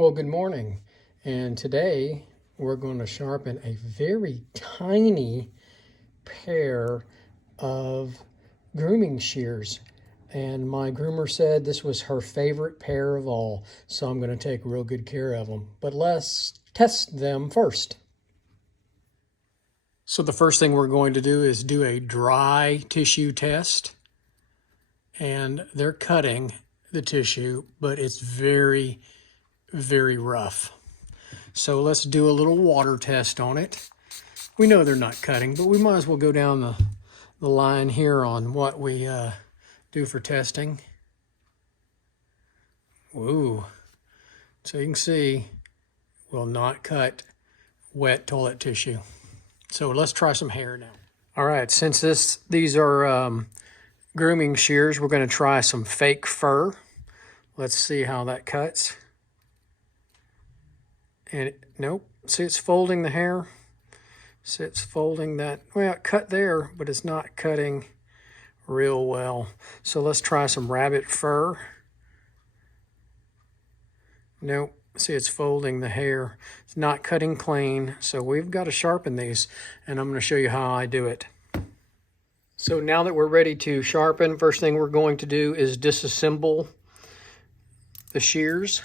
Well, good morning. And today we're going to sharpen a very tiny pair of grooming shears. And my groomer said this was her favorite pair of all, so I'm going to take real good care of them. But let's test them first. So the first thing we're going to do is do a dry tissue test. And they're cutting the tissue, but it's very, very rough. So let's do a little water test on it. We know they're not cutting, but we might as well go down the line here on what we do for testing. Woo. So you can see, will not cut wet toilet tissue. So let's try some hair now. All right, since these are grooming shears, we're going to try some fake fur. Let's see how that cuts. And nope, see it's folding the hair. See it's folding that, well, it cut there, but it's not cutting real well. So let's try some rabbit fur. Nope, see it's folding the hair. It's not cutting clean, so we've got to sharpen these, and I'm going to show you how I do it. So now that we're ready to sharpen, first thing we're going to do is disassemble the shears.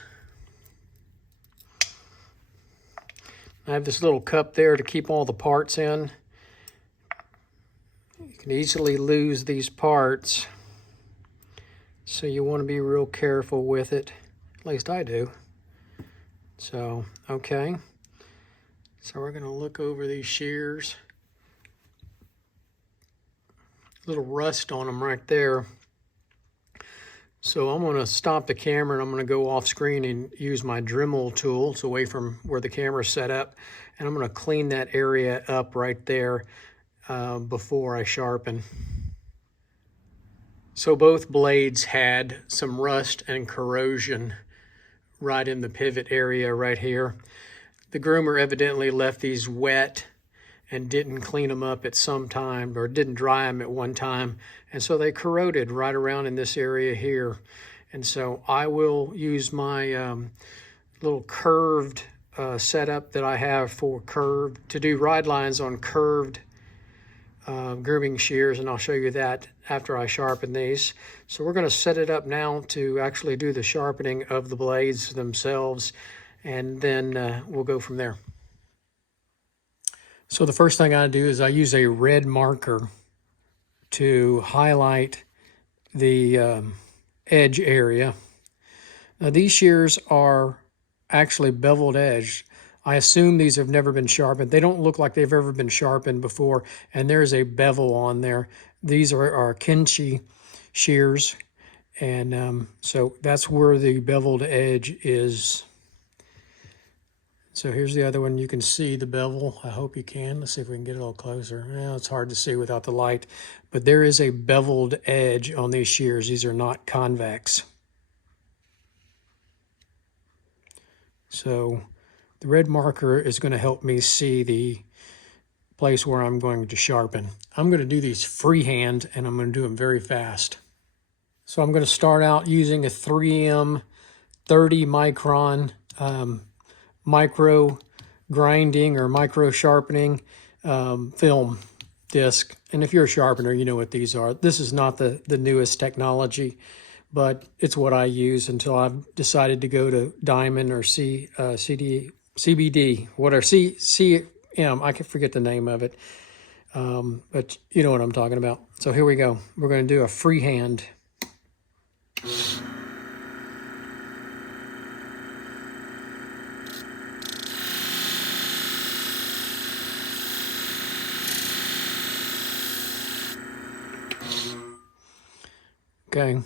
I have this little cup there to keep all the parts in. You can easily lose these parts, so you want to be real careful with it. At least I do. So, okay. So we're going to look over these shears. A little rust on them right there. So I'm going to stop the camera and I'm going to go off screen and use my Dremel tool. It's away from where the camera's set up. And I'm going to clean that area up right there before I sharpen. So both blades had some rust and corrosion right in the pivot area right here. The groomer evidently left these wet and didn't clean them up at some time, or didn't dry them at one time. And so they corroded right around in this area here. And so I will use my little curved setup that I have for to do ride lines on curved grooming shears, and I'll show you that after I sharpen these. So we're going to set it up now to actually do the sharpening of the blades themselves, and then we'll go from there. So the first thing I do is I use a red marker to highlight the edge area. Now these shears are actually beveled edge. I assume these have never been sharpened. They don't look like they've ever been sharpened before, and there's a bevel on there. These are Kenchii shears, and so that's where the beveled edge is. So here's the other one. You can see the bevel. I hope you can. Let's see if we can get a little closer. Well, it's hard to see without the light, but there is a beveled edge on these shears. These are not convex. So the red marker is going to help me see the place where I'm going to sharpen. I'm going to do these freehand, and I'm going to do them very fast. So I'm going to start out using a 3M 30 micron micro grinding or micro sharpening film disc. And if you're a sharpener, you know what these are. This is not the newest technology, but it's what I use until I've decided to go to Diamond or CBD, whatever, CM, I can forget the name of it. But you know what I'm talking about. So here we go. We're going to do a freehand. Okay,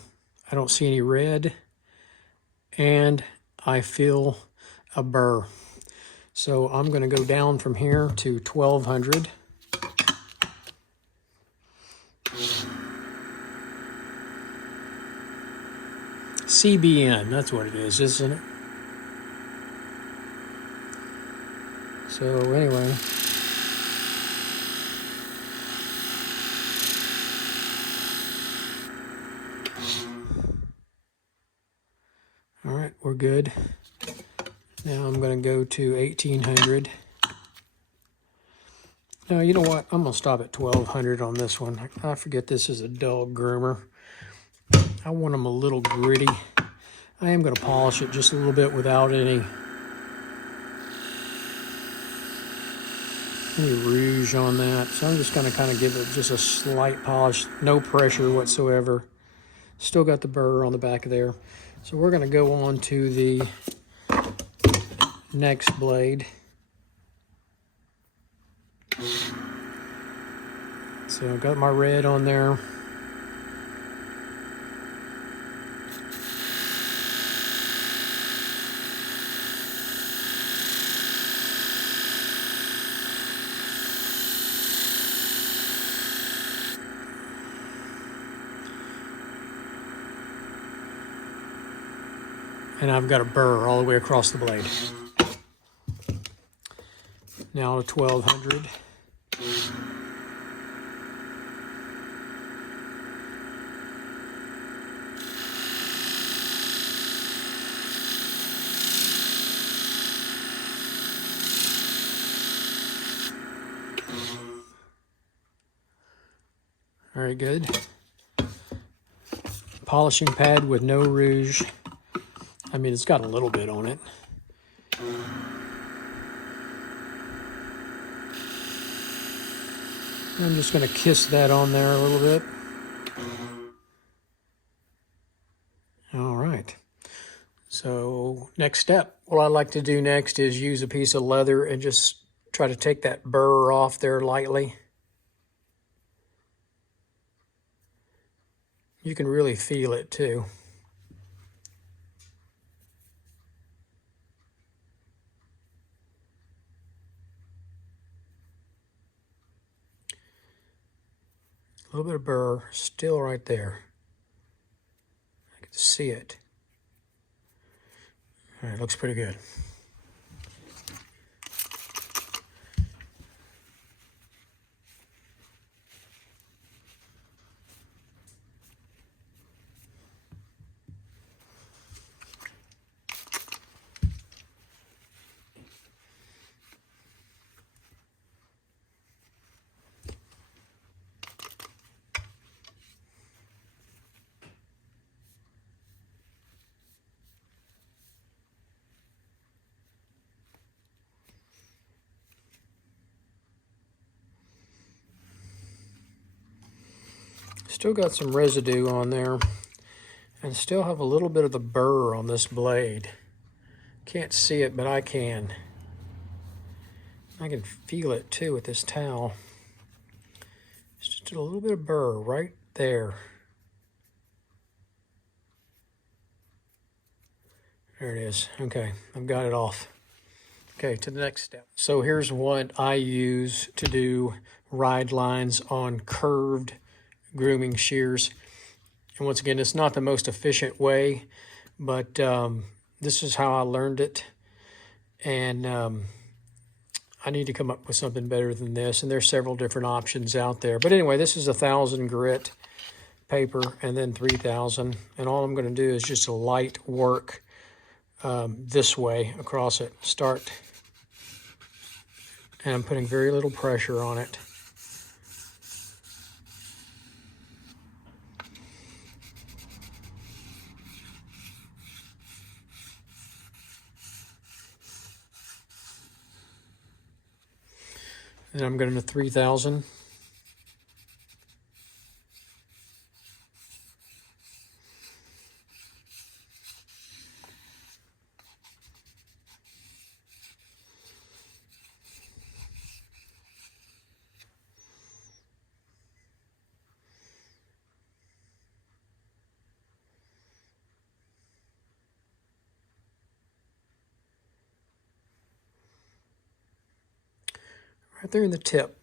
I don't see any red, and I feel a burr. So I'm going to go down from here to 1200. CBN, that's what it is, isn't it? So anyway. All right, we're good. Now I'm going to go to 1800. Now, you know what? I'm going to stop at 1200 on this one. I forget this is a dog groomer. I want them a little gritty. I am going to polish it just a little bit without any rouge on that. So I'm just going to kind of give it just a slight polish, no pressure whatsoever. Still got the burr on the back of there. So we're going to go on to the next blade. So I've got my red on there. And I've got a burr all the way across the blade. Now to 1200. Very good. Polishing pad with no rouge. I mean, it's got a little bit on it. I'm just going to kiss that on there a little bit. All right. So next step, what I like to do next is use a piece of leather and just try to take that burr off there lightly. You can really feel it too. A little bit of burr still right there. I can see it. All right, looks pretty good. Still got some residue on there, and still have a little bit of the burr on this blade. Can't see it, but I can. I can feel it too with this towel. Just a little bit of burr right there. There it is. Okay, I've got it off. Okay, to the next step. So here's what I use to do ride lines on curved grooming shears. And once again, it's not the most efficient way, but this is how I learned it. And I need to come up with something better than this. And there's several different options out there. But anyway, this is 1000 grit paper and then 3000. And all I'm going to do is just a light work this way across it. Start. And I'm putting very little pressure on it. And I'm going to 3000. Right there in the tip.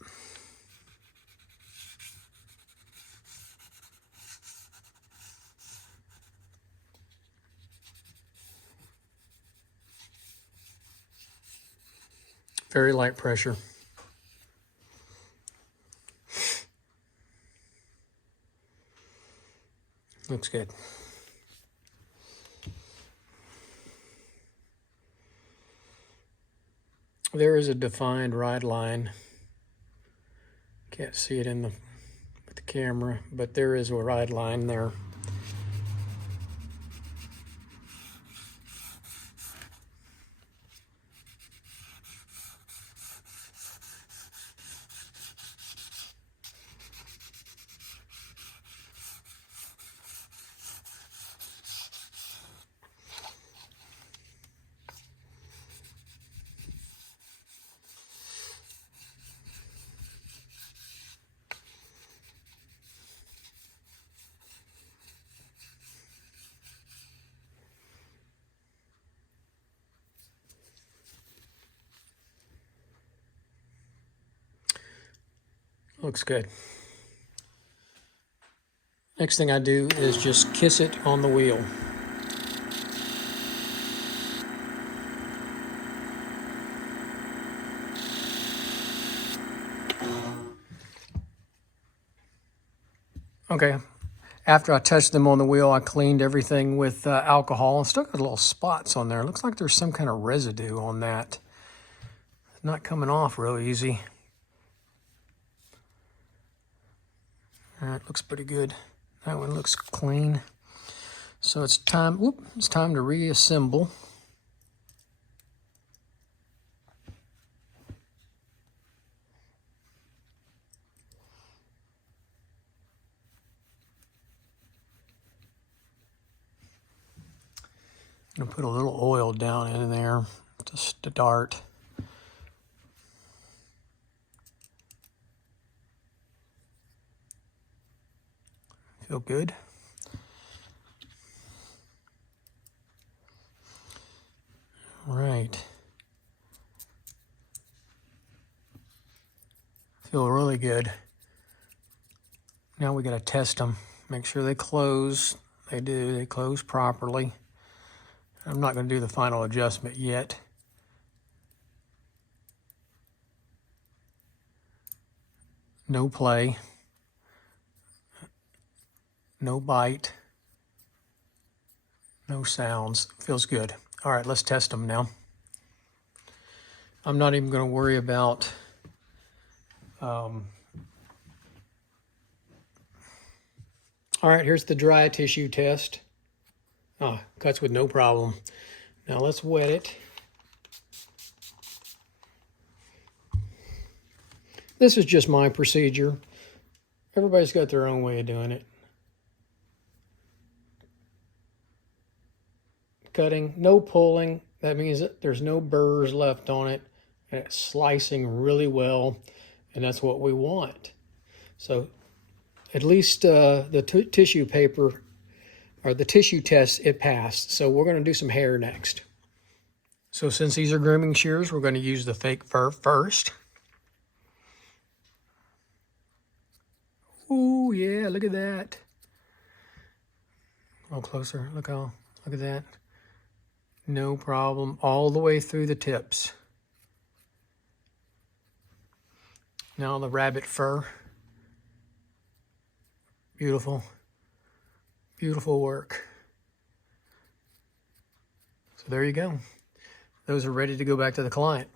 Very light pressure. Looks good. There is a defined ride line. Can't see it with the camera, but there is a ride line there. Looks good. Next thing I do is just kiss it on the wheel. Okay, after I touched them on the wheel, I cleaned everything with alcohol. Still got little spots on there. Looks like there's some kind of residue on that. It's not coming off real easy. All right, looks pretty good. That one looks clean. So it's time to reassemble. I'm gonna put a little oil down in there just to dart. Feel good. All right. Feel really good. Now we gotta test them. Make sure they close. They do, they close properly. I'm not gonna do the final adjustment yet. No play. No bite. No sounds. Feels good. All right, let's test them now. I'm not even going to worry about all right, here's the dry tissue test. Cuts with no problem. Now let's wet it. This is just my procedure. Everybody's got their own way of doing it. Cutting, no pulling. That means that there's no burrs left on it. And it's slicing really well, and that's what we want. So at least the tissue paper, or the tissue test, it passed. So we're going to do some hair next. So since these are grooming shears, we're going to use the fake fur first. Ooh, yeah, look at that. A little closer, look at that. No problem, all the way through the tips. Now the rabbit fur. Beautiful, beautiful work. So there you go. Those are ready to go back to the client.